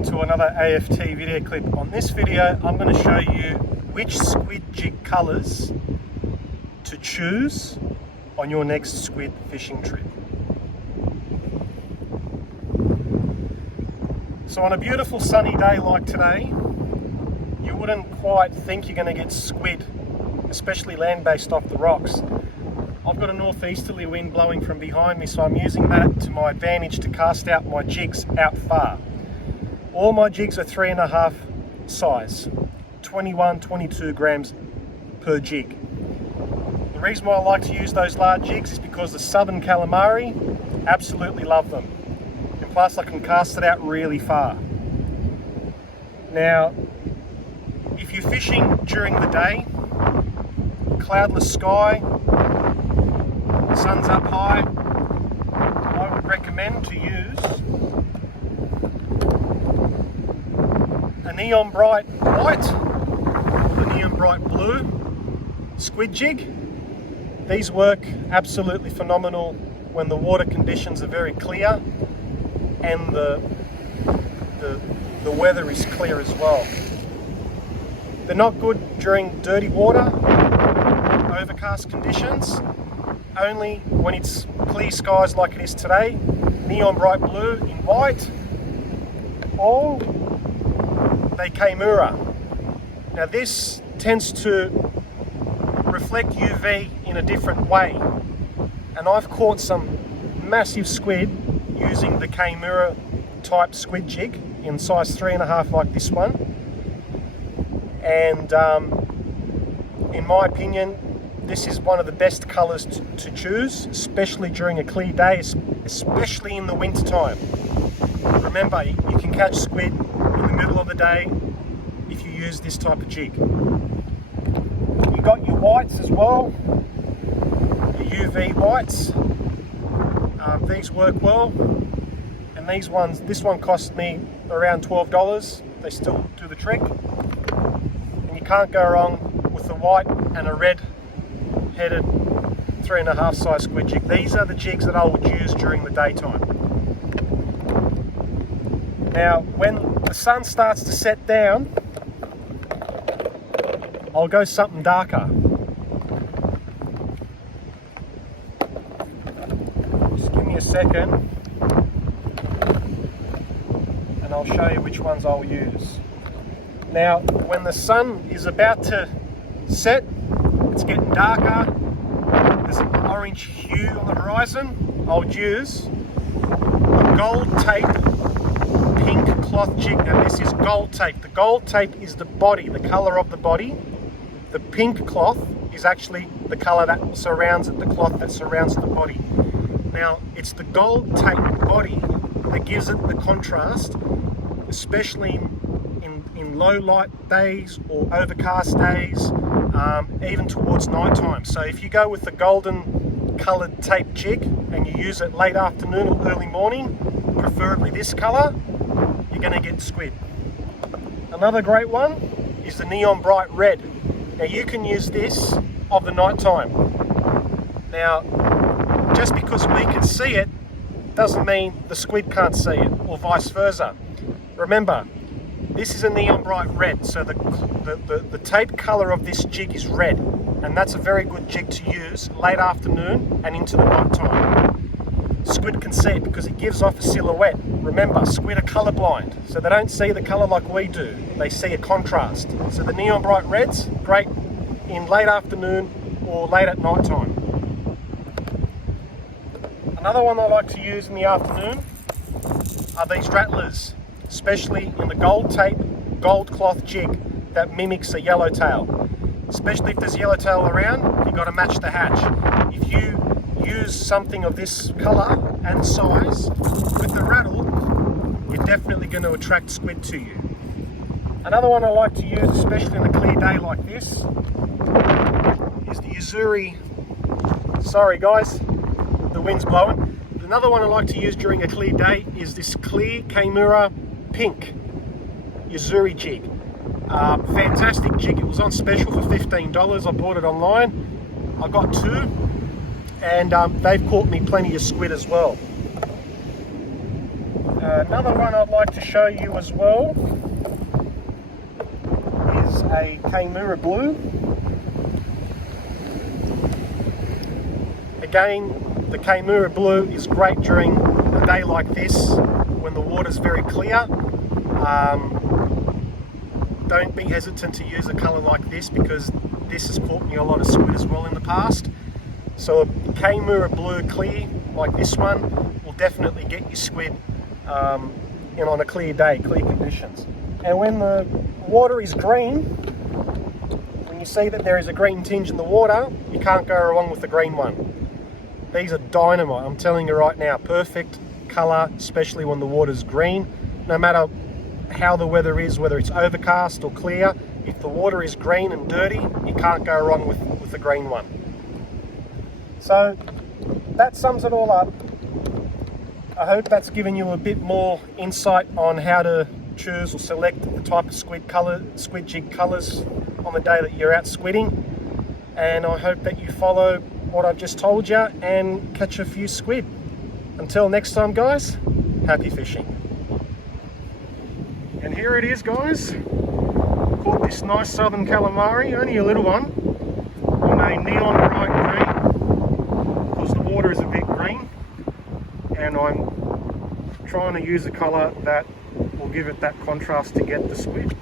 welcome to another AFT video clip. On this video I'm going to show you which squid jig colours to choose on your next squid fishing trip. So on a beautiful sunny day like today, you wouldn't quite think you're going to get squid, especially land-based, off the rocks. I've got a northeasterly wind blowing from behind me, so I'm using that to my advantage to cast out my jigs out far. All my jigs are 3.5 size, 21-22 grams per jig. The reason why I like to use those large jigs is because the southern calamari absolutely love them. And plus I can cast it out really far. Now, if you're fishing during the day, cloudless sky, sun's up high, I would recommend to use a neon bright white or the neon bright blue squid jig. These work absolutely phenomenal when the water conditions are very clear and the weather is clear as well. They're not good during dirty water, overcast conditions. Only when it's clear skies like it is today, neon bright blue in white, or they Kimura. Now this tends to reflect UV in a different way, and I've caught some massive squid using the Kimura type squid jig in size 3.5 like this one, and in my opinion this is one of the best colours to choose, especially during a clear day, especially in the winter time. Remember, you can catch squid in the middle of the day if you use this type of jig. You got your whites as well, your UV whites. These work well, and this one cost me around $12. They still do the trick, and you can't go wrong with the white and a red headed 3.5 size squid jig. These are the jigs that I would use during the daytime. Now when the sun starts to set down, I'll go something darker. Just give me a second and I'll show you which ones I'll use. Now when the sun is about to set, it's getting darker, there's an orange hue on the horizon, I would use a gold tape pink cloth jig. Now this is gold tape. The gold tape is the body, the colour of the body. The pink cloth is actually the colour that surrounds it, the cloth that surrounds the body. Now it's the gold tape body that gives it the contrast, especially in low light days or overcast days, even towards night time. So if you go with the golden coloured tape jig and you use it late afternoon or early morning, preferably this colour, you're going to get squid. Another great one is the neon bright red. Now you can use this of the night time. Now just because we can see it doesn't mean the squid can't see it, or vice versa. Remember, this is a neon bright red, so the tape colour of this jig is red, and that's a very good jig to use late afternoon and into the night time. Squid can see it because it gives off a silhouette. Remember, squid are colour blind, so they don't see the colour like we do. They see a contrast. So the neon bright reds, great in late afternoon or late at night time. Another one I like to use in the afternoon are these rattlers, especially in the gold tape, gold cloth jig that mimics a yellowtail. Especially if there's yellowtail around, you've got to match the hatch. If you use something of this colour and size with the rattle, you're definitely going to attract squid to you. Another one I like to use, especially in a clear day like this, is the Uzuri. Sorry guys, the wind's blowing. Another one I like to use during a clear day is this clear Kimura pink Uzuri jig. Fantastic jig. It was on special for $15. I bought it online. I got two, and they've caught me plenty of squid as well. Another one I'd like to show you as well is a Kaimura Blue. Again, the Kaimura Blue is great during a day like this when the water's very clear. Don't be hesitant to use a colour like this, because this has caught me a lot of squid as well in the past. So a Kaimura Blue clear like this one will definitely get you squid and on a clear day, clear conditions. And when the water is green, when you see that there is a green tinge in the water, you can't go wrong with the green one. These are dynamite, I'm telling you right now. Perfect colour, especially when the water's green. No matter how the weather is, whether it's overcast or clear, if the water is green and dirty, you can't go wrong with the green one. So that sums it all up. I hope that's given you a bit more insight on how to choose or select the type of squid jig colours on the day that you're out squidding. And I hope that you follow what I've just told you and catch a few squid. Until next time, guys, happy fishing. And here it is, guys. Caught this nice southern calamari, only a little one, on a neon bright green, because the water is a bit green, and I'm trying to use a colour that will give it that contrast to get the squid.